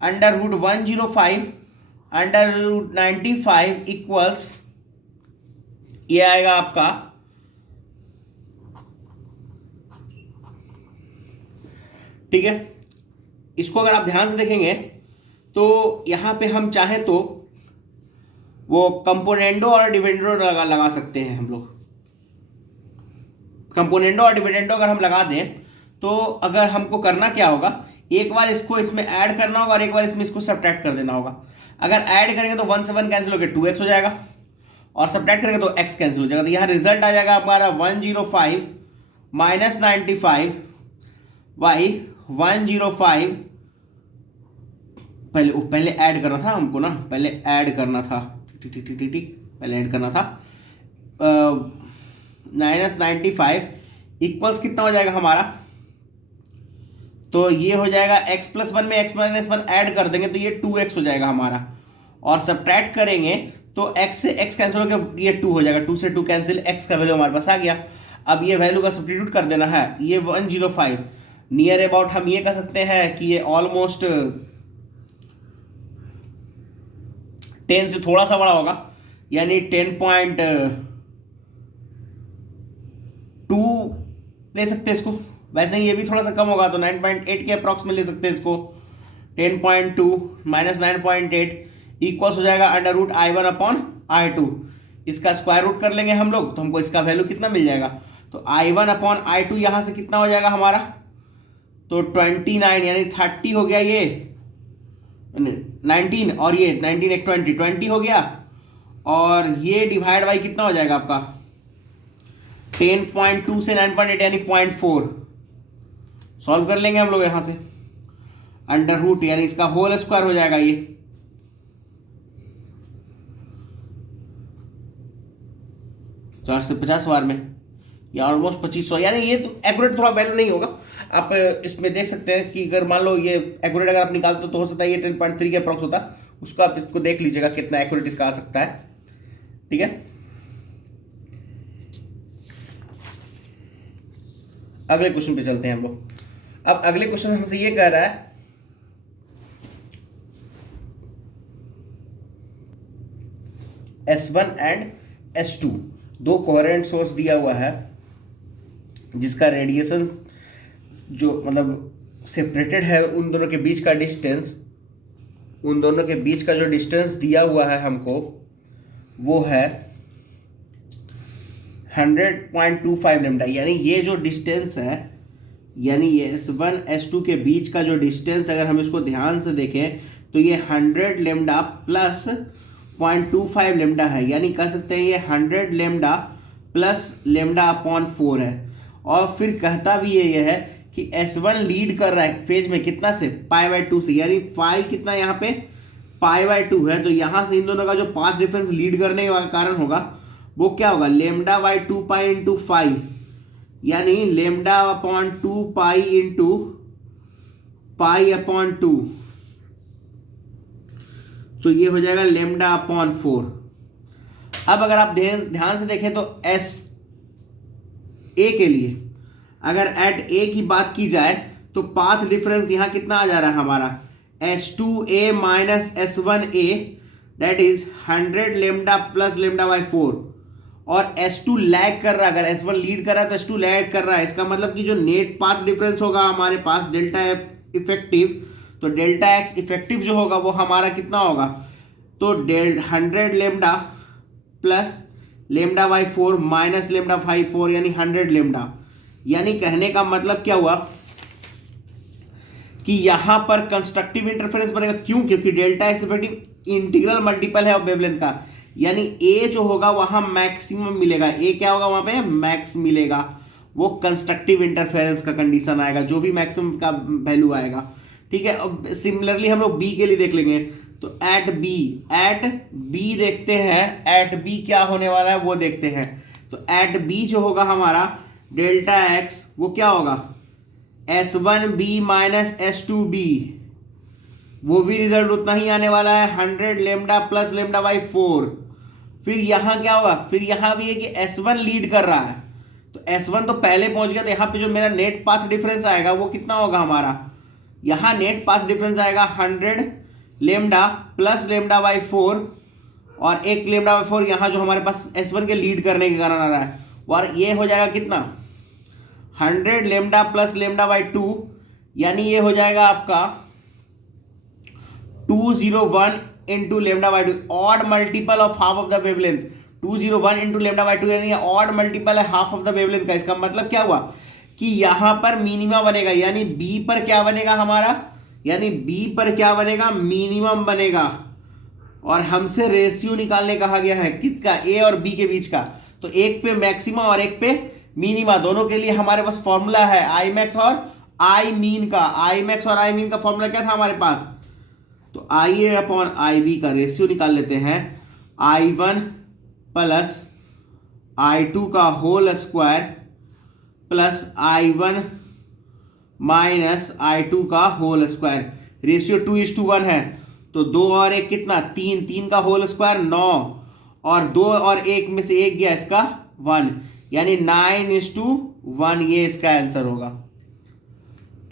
√105 √95 इक्वल्स, ये आएगा आपका ठीक है। इसको अगर आप ध्यान से देखेंगे तो यहाँ पे हम चाहें तो वो कंपोनेंडो और डिविडेंडो लगा सकते हैं हम लोग। कंपोनेंडो और डिविडेंडो अगर हम लगा दें तो अगर हमको करना क्या होगा, एक बार इसको इसमें ऐड करना होगा और एक बार इसमें इसको सब्ट्रैक्ट कर देना होगा। अगर ऐड करेंगे तो 1 से 1 कैंसिल होकर 2x हो जाएगा, और सब्ट्रैक्ट करेंगे तो x कैंसिल हो जाएगा। तो यहाँ रिजल्ट आ जाएगा हमारा 105 माइनस 95 बाई 105, पहले ऐड करना था हमको ना, पहले ऐड करना था, पहले ऐड करना था, -95 इक्वल्स कितना हो जाएगा हमारा, तो ये हो जाएगा x प्लस 1 में x माइनस 1 ऐड कर देंगे तो ये 2x हो जाएगा हमारा, और सब्ट्रैक्ट करेंगे तो x से x कैंसिल होकर ये 2 हो जाएगा, 2 से 2 कैंसिल, x का वैल्यू हमारे पास आ गया। अब ये वैल्यू का सब्स्टिट्यूट कर देना है, ये 105 नियर अबाउट हम ये कह सकते हैं कि ये ऑलमोस्ट 10 से थोड़ा सा बड़ा होगा, यानी 10.2 ले सकते हैं इसको। वैसे ही ये भी थोड़ा सा कम होगा तो 9.8 के अप्रॉक्स में ले सकते हैं इसको। 10.2 माइनस 9.8 इक्वल्स हो जाएगा √I1/I2। इसका स्क्वायर रूट कर लेंगे हम लोग तो हमको इसका वैल्यू कितना मिल जाएगा, तो I1/I2 यहाँ से कितना हो जाएगा हमारा, तो 29 यानी 30 हो गया, ये 19 और ये 19 एक 20 हो गया, और ये डिवाइड बाई कितना हो जाएगा आपका 10.2 से 9.8 यानी 0.4। सॉल्व कर लेंगे हम लोग यहाँ से, √ यानी इसका होल स्क्वायर हो जाएगा ये 450 बार में, या ऑलमोस्ट 2500, यानी ये तो एक्यूरेट थोड़ा वैल्यू नहीं होगा। आप इसमें देख सकते हैं कि अगर मान लो ये एक्यूरेट अगर आप निकालते तो हो सकता है ये 10.3 के अप्रॉक्स होता, उसको आप इसको देख लीजिएगा कितना एक्यूरेट इसका आ सकता है, ठीक है। अगले क्वेश्चन पे चलते हैं हम लोग। अब अगले क्वेश्चन में हमसे ये कह रहा है S1 एंड S2 दो कोहेरेंट सोर्स दिया हुआ है जिसका रेडिएशन जो मतलब सेपरेटेड है, उन दोनों के बीच का डिस्टेंस, उन दोनों के बीच का जो डिस्टेंस दिया हुआ है हमको वो है 100.25 लेमडा। यानी ये जो डिस्टेंस है, यानी ये S1 S2 के बीच का जो डिस्टेंस, अगर हम इसको ध्यान से देखें तो ये 100 लेमडा प्लस 0.25 लेमडा है। यानी कह सकते हैं ये 100 लेमडा प्लस लेमडा अपॉन 4 है। और फिर कहता भी ये है कि S1 लीड कर रहा है फेज में कितना से, π/2 से, यानी फाई कितना यहाँ पे π/2 है। तो यहाँ से इन दोनों का जो पाथ डिफरेंस लीड करने का कारण होगा वो क्या होगा, λ/2 पाई इंटू फाई, यानी lambda upon 2 pi into pi upon 2, तो ये हो जाएगा लेमडा अपॉन 4। अब अगर आप ध्यान से देखें तो एस ए के लिए अगर एट ए की बात की जाए तो पाथ डिफरेंस यहां कितना आ जा रहा है हमारा, S2A minus S1A, that is 100 lambda plus λ/4। और S2 लैग कर रहा है, अगर S1 लीड कर रहा है तो S2 लैग कर रहा है। इसका मतलब कि जो नेट पाथ डिफरेंस होगा हमारे पास डेल्टा F इफेक्टिव, तो डेल्टा एक्स इफेक्टिव जो होगा वो हमारा कितना होगा, तो 100 लेमडा प्लस λ/4 माइनस λ/4 यानी 100 लेमडा। यानी कहने का मतलब क्या हुआ कि यहां पर कंस्ट्रक्टिव इंटरफेरेंस बनेगा। क्यों? क्योंकि delta x effective integral multiple है ऑफ वेवलेंथ का, यानी ए जो होगा वहां मैक्सिमम मिलेगा। ए क्या होगा वहां पे, मैक्स मिलेगा। वो कंस्ट्रक्टिव इंटरफेरेंस का कंडीशन आएगा, जो भी मैक्सिमम का वैल्यू आएगा। ठीक है। अब सिमिलरली हम लोग बी के लिए देख लेंगे। तो एट बी देखते हैं, एट बी क्या होने वाला है वो देखते हैं। तो एट बी जो होगा हमारा डेल्टा एक्स वो क्या होगा, S1B माइनस S2B, वो भी रिजल्ट उतना ही आने वाला है 100 लेमडा प्लस λ/4। फिर यहां क्या होगा, फिर यहां भी है कि S1 लीड कर रहा है, तो S1 तो पहले पहुंच गया, तो यहां पे जो मेरा नेट पाथ डिफरेंस आएगा वो कितना होगा हमारा, यहां नेट पाथ डिफरेंस आएगा 100 लेमडा प्लस λ/4 और एक λ/4 यहां जो हमारे पास S1 के लीड करने के कारण आ रहा है, और ये हो जाएगा कितना 100 लेमडा प्लस λ/2, यानी ये हो जाएगा आपका 201 into λ/2, odd multiple of half of the wavelength. 201 into λ/2 यानी ऑड मल्टीपल है हाफ ऑफ द वेवलेंथ का। इसका मतलब क्या हुआ कि यहां पर मिनिमम बनेगा, यानी बी पर क्या बनेगा हमारा, यानी बी पर क्या बनेगा, मिनिमम बनेगा। और हमसे रेशियो निकालने कहा गया है किसका, ए और बी के बीच का। तो एक पे मैक्सिमा और एक पे मिनिमा, दोनों के लिए हमारे पास फॉर्मूला है आई मैक्स और आई मीन का। आई मैक्स और आई मीन का फॉर्मूला क्या था हमारे पास, तो आई ए अपॉन आई बी का रेशियो निकाल लेते हैं, I1 प्लस I2 का whole square plus I1 minus I2 का होल स्क्वायर। रेशियो 2:1 है, तो 2 और 1 कितना, 3, 3 का होल स्क्वायर 9, और 2 और 1 में से 1 गया इसका 1, यानी 9:1, ये इसका आंसर होगा।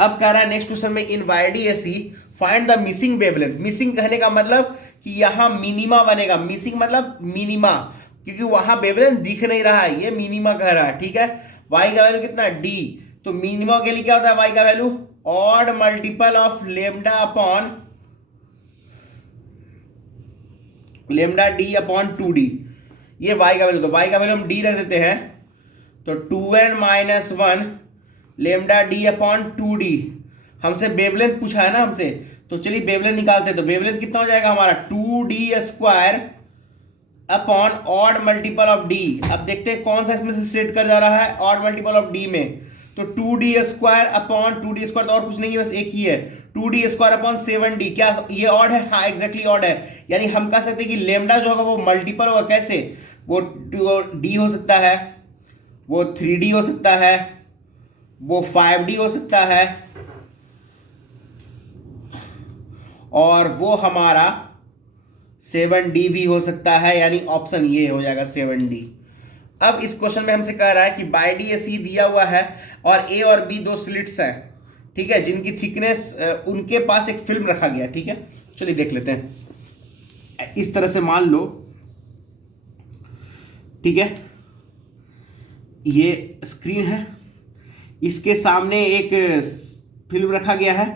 अब कह रहा है नेक्स्ट क्वेश्चन में इन YDAC find the missing wavelength. Missing कहने का मतलब कि यहां मिनिमा बनेगा, मिसिंग मतलब मिनिमा, क्योंकि वहां वेवलेंथ दिख नहीं रहा है, ये मिनिमा कह रहा है। ठीक है। y का वैल्यू कितना, d, तो मिनिमा के लिए क्या होता है y का value, odd multiple of lambda upon lambda d upon 2d, ये y का वैल्यू। तो y का वैल्यू हम d रख देते हैं, तो 2n minus 1 lambda d upon 2d। हमसे वेवलेंथ पूछा है ना हमसे, तो चलिए वेवलेंथ निकालते हैं। तो वेवलेंथ कितना हो जाएगा हमारा, 2d square upon odd multiple of d। अब देखते हैं कौन सा इसमें से सेट कर जा रहा है ऑड मल्टीपल ऑफ d में। तो 2d square upon 2d square, तो और कुछ नहीं है, बस एक ही है, 2d स्क्वायर अपॉन 7d। क्या ये ऑड है, हाँ एग्जैक्टली ऑड है। यानी हम कह सकते हैं कि लेमडा जो होगा वो मल्टीपल होगा, कैसे, वो d हो सकता है, वो 3d हो सकता है, वो 5d हो सकता है, और वो हमारा 7d भी हो सकता है, यानी ऑप्शन ये हो जाएगा 7d। अब इस क्वेश्चन में हमसे कह रहा है कि YDAC दिया हुआ है, और ए और बी दो स्लिट्स हैं, ठीक है, जिनकी थिकनेस उनके पास एक फिल्म रखा गया, ठीक है। चलिए देख लेते हैं। इस तरह से मान लो, ठीक है, ये स्क्रीन है, इसके सामने एक फिल्म रखा गया है,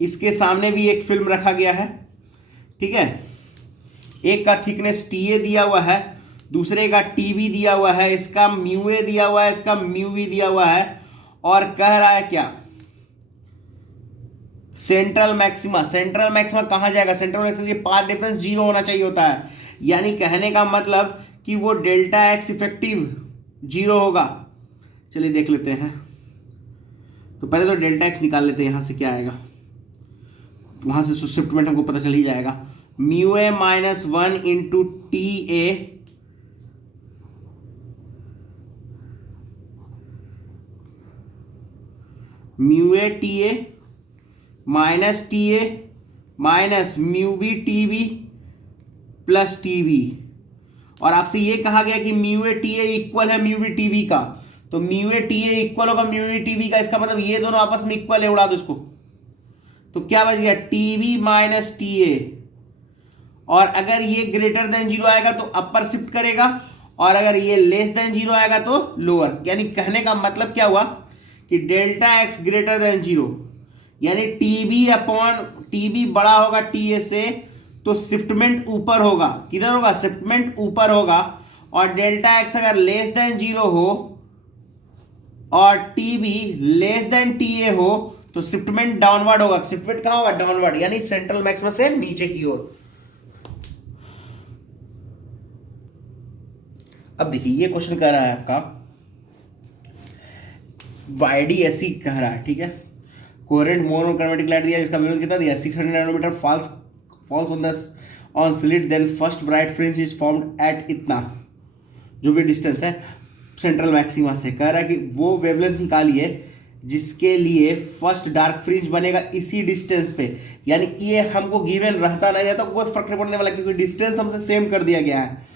इसके सामने भी एक फिल्म रखा गया है, ठीक है। एक का थिकनेस टी ए दिया हुआ है, दूसरे का टी बी दिया हुआ है, इसका म्यू ए दिया हुआ है, इसका म्यू बी दिया हुआ है, और कह रहा है क्या, सेंट्रल मैक्सिमा। सेंट्रल मैक्सिमा कहां जाएगा, सेंट्रल मैक्सिमा, ये पाथ डिफरेंस 0 होना चाहिए होता है, यानी कहने का मतलब कि वो डेल्टा एक्स इफेक्टिव 0 होगा। चलिए देख लेते हैं। तो पहले तो डेल्टा एक्स निकाल लेते हैं, यहां से क्या आएगा, वहां से शिफ्टमेंट हमको पता चल ही जाएगा। Mu A minus 1 into T A mu A T A minus T A minus mu B T B plus T B. और आपसे ये कहा गया कि mu A T A equal है म्यू बी टी बी का, तो mu A T A equal होगा म्यू बी टी बी का, इसका मतलब ये दोनों आपस में इक्वल है, उड़ा दो इसको, तो क्या बच गया, T B minus T A. और अगर ये ग्रेटर देन 0 आएगा तो अपर शिफ्ट करेगा, और अगर ये लेस देन 0 आएगा तो लोअर। यानी कहने का मतलब क्या हुआ कि डेल्टा एक्स ग्रेटर देन 0, यानी टीबी अपॉन टीबी बड़ा होगा टी ए से, तो शिफ्टमेंट ऊपर होगा, किधर होगा, शिफ्टमेंट ऊपर होगा। और डेल्टा एक्स अगर लेस देन 0 हो और TB less than T A हो तो शिफ्टमेंट डाउनवर्ड होगा। शिफ्टमेंट कहां होगा, डाउनवर्ड, यानी सेंट्रल मैक्सिमा से नीचे की ओर। अब देखिए ये क्वेश्चन कह रहा है आपका YDSE कह रहा है, ठीक है, कोहेरेंट मोनोक्रोमैटिक लाइट दिया, जिसका वेवलेंथ कितना दिया, 600 nanometre, falls on slit, then first bright fringe is formed at इतना, जो भी डिस्टेंस है सेंट्रल मैक्सिमा से। कह रहा है कि वो वेवलेंथ निकालिए जिसके लिए फर्स्ट डार्क फ्रिंज बनेगा इसी डिस्टेंस पे। यानी ये हमको गिवन रहता नहीं रहता, कोई फर्क नहीं पड़ने वाला, क्योंकि डिस्टेंस हमसे सेम कर दिया गया है।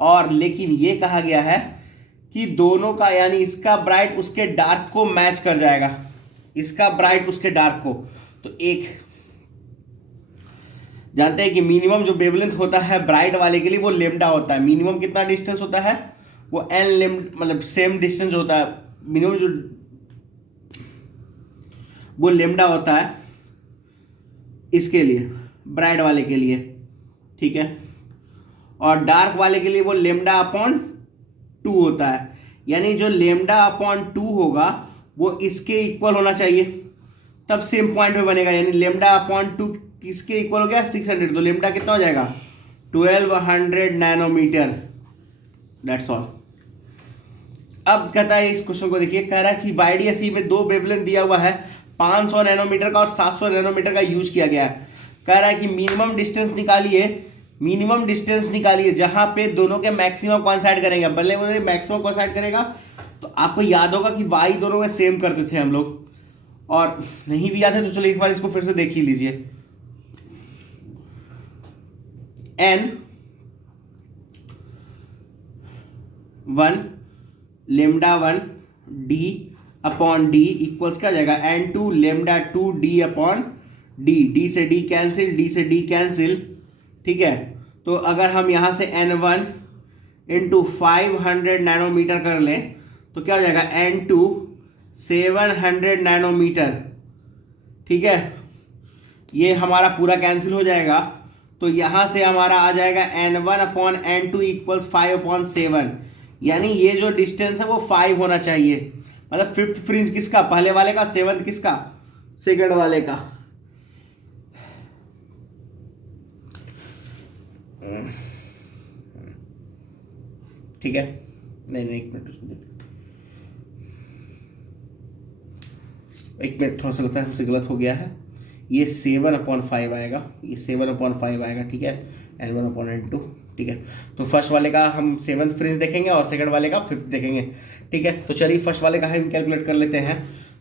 और लेकिन ये कहा गया है कि दोनों का, यानी इसका ब्राइट उसके डार्क को मैच कर जाएगा, इसका ब्राइट उसके डार्क को। तो एक जानते हैं कि मिनिमम जो वेवलेंथ होता है ब्राइट वाले के लिए वो लेमडा होता है। मिनिमम कितना डिस्टेंस होता है, वो एन लेम मतलब सेम डिस्टेंस होता है, मिनिमम जो वो लेमडा होता है इसके लिए, ब्राइट वाले के लिए, ठीक है। और डार्क वाले के लिए वो लेमडा अपॉन 2 होता है, यानी जो लेमडा अपॉन 2 होगा वो इसके इक्वल होना चाहिए, तब सेम पॉइंट में बनेगा। यानी लेमडा अपॉन 2 किसके इक्वल हो गया, 600, तो लेमडा कितना हो जाएगा, 1200 नैनोमीटर, दैट्स ऑल। अब कहता है इस क्वेश्चन को देखिए, कह रहा है कि YDSE में दो वेवलेंथ दिया हुआ है, 500 नैनोमीटर का और 700 नैनोमीटर का यूज किया गया है। कह रहा है कि मिनिमम डिस्टेंस निकालिए, मिनिमम डिस्टेंस निकालिए जहां पे दोनों के मैक्सिमम कोइंसाइड करेंगे। भले वो मैक्सिमम कोइंसाइड करेगा तो आपको याद होगा कि y दोनों में सेम करते थे हम लोग, और नहीं भी याद है तो चलो एक बार इसको फिर से देख ही लीजिए। n 1 lambda 1 d upon d equals क्या जाएगा, n2 lambda 2 d upon d, d से d कैंसिल, d से d कैंसिल, ठीक है। तो अगर हम यहाँ से n1 इंटू 500 नैनोमीटर कर लें तो क्या हो जाएगा, n2 700 नैनोमीटर, ठीक है। ये हमारा पूरा कैंसिल हो जाएगा, तो यहाँ से हमारा आ जाएगा n1 अपॉन n2 इक्वल्स 5/7, यानी ये जो डिस्टेंस है वो 5 होना चाहिए। मतलब फिफ्थ फ्रिंज किसका, पहले वाले का, सेवंथ किसका, सेकंड वाले का। ठीक है, नहीं एक मिनट थोड़ा सा लगता है हमसे गलत हो गया है। ये 7/5 आएगा, ये 7/5 आएगा, ठीक है, n1/n2, ठीक है। तो फर्स्ट वाले का हम सेवंथ फ्रिंज देखेंगे और सेकंड वाले का फिफ्थ देखेंगे, ठीक है। तो चलिए फर्स्ट वाले का हम कैलकुलेट कर लेते हैं।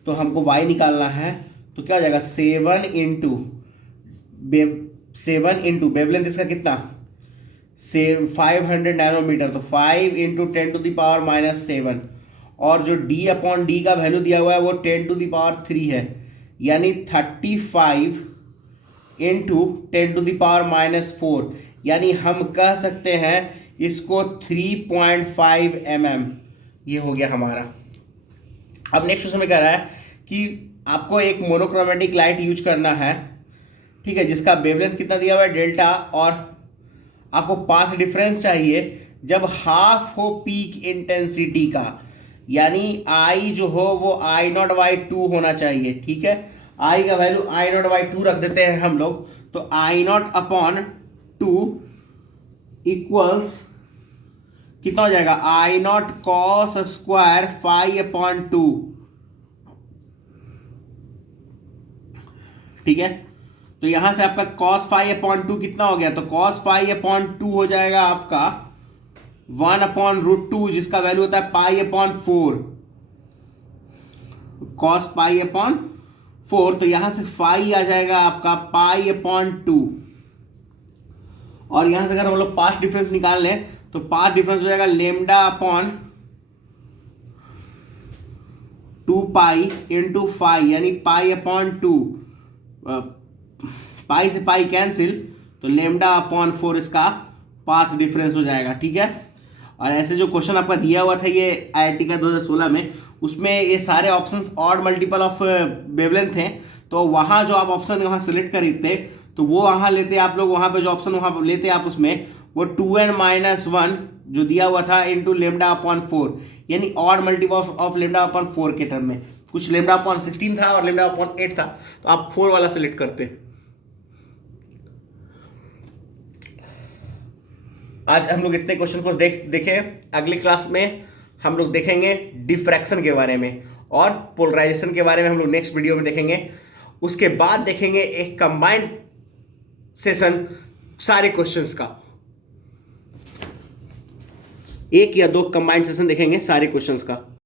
तो हमको y निकालना है, तो क्या हो जाएगा, 7 इंटू वेवलेंथ इसका कितना, 500 नैनोमीटर, तो 5 × 10⁻⁻⁷, और जो d अपॉन डी का वैल्यू दिया हुआ है वो 10⁻³ है, यानी 35 इंटू 10⁻⁻4, यानी हम कह सकते हैं इसको 3.5 mm। ये हो गया हमारा। अब नेक्स्ट क्वेश्चन में कह रहा है कि आपको एक मोनोक्रोमेटिक लाइट यूज करना है, ठीक है, जिसका वेवलेंथ कितना दिया हुआ है डेल्टा, और आपको पाथ डिफरेंस चाहिए जब हाफ हो पीक इंटेंसिटी का, यानी आई जो हो वो I0/2 होना चाहिए, ठीक है। आई का वैल्यू I0/2 रख देते हैं हम लोग, तो I0/2 इक्वल्स कितना हो जाएगा, I0 cos स्क्वायर φ/2, ठीक है। तो यहां से आपका cos φ/2 कितना हो गया, तो cos φ/2 हो जाएगा आपका 1/√2, जिसका वैल्यू होता है π/4, cos π/4। तो यहां से फाई आ जाएगा आपका π/2, और यहां से अगर हम लोग पाथ डिफरेंस निकाल लें तो पाथ डिफरेंस हो जाएगा λ/2π इंटू फाई, यानी π/2, पाई से पाई कैंसिल, तो λ/4 इसका पाथ डिफरेंस हो जाएगा, ठीक है। और ऐसे जो क्वेश्चन आपका दिया हुआ था ये IIT का 2016 में, उसमें ये सारे options odd multiple of wavelength हैं, तो वहाँ जो आप ऑप्शन वहाँ सेलेक्ट करते तो वो वहाँ लेते आप लोग, वहाँ पे जो ऑप्शन वहाँ लेते आप उसमें वो 2n-1 जो दिया हुआ था इंटू λ/4, यानी ऑड मल्टीपल ऑफ λ/4 के टर्म में। कुछ λ/16 था और λ/8 था, तो आप 4 वाला सेलेक्ट करते। आज हम लोग इतने क्वेश्चन को देखें। अगली क्लास में हम लोग देखेंगे डिफ्रैक्शन के बारे में और पोलराइजेशन के बारे में, हम लोग नेक्स्ट वीडियो में देखेंगे। उसके बाद देखेंगे एक कंबाइंड सेशन सारे क्वेश्चंस का, 1 या 2 कंबाइंड सेशन देखेंगे सारे क्वेश्चंस का।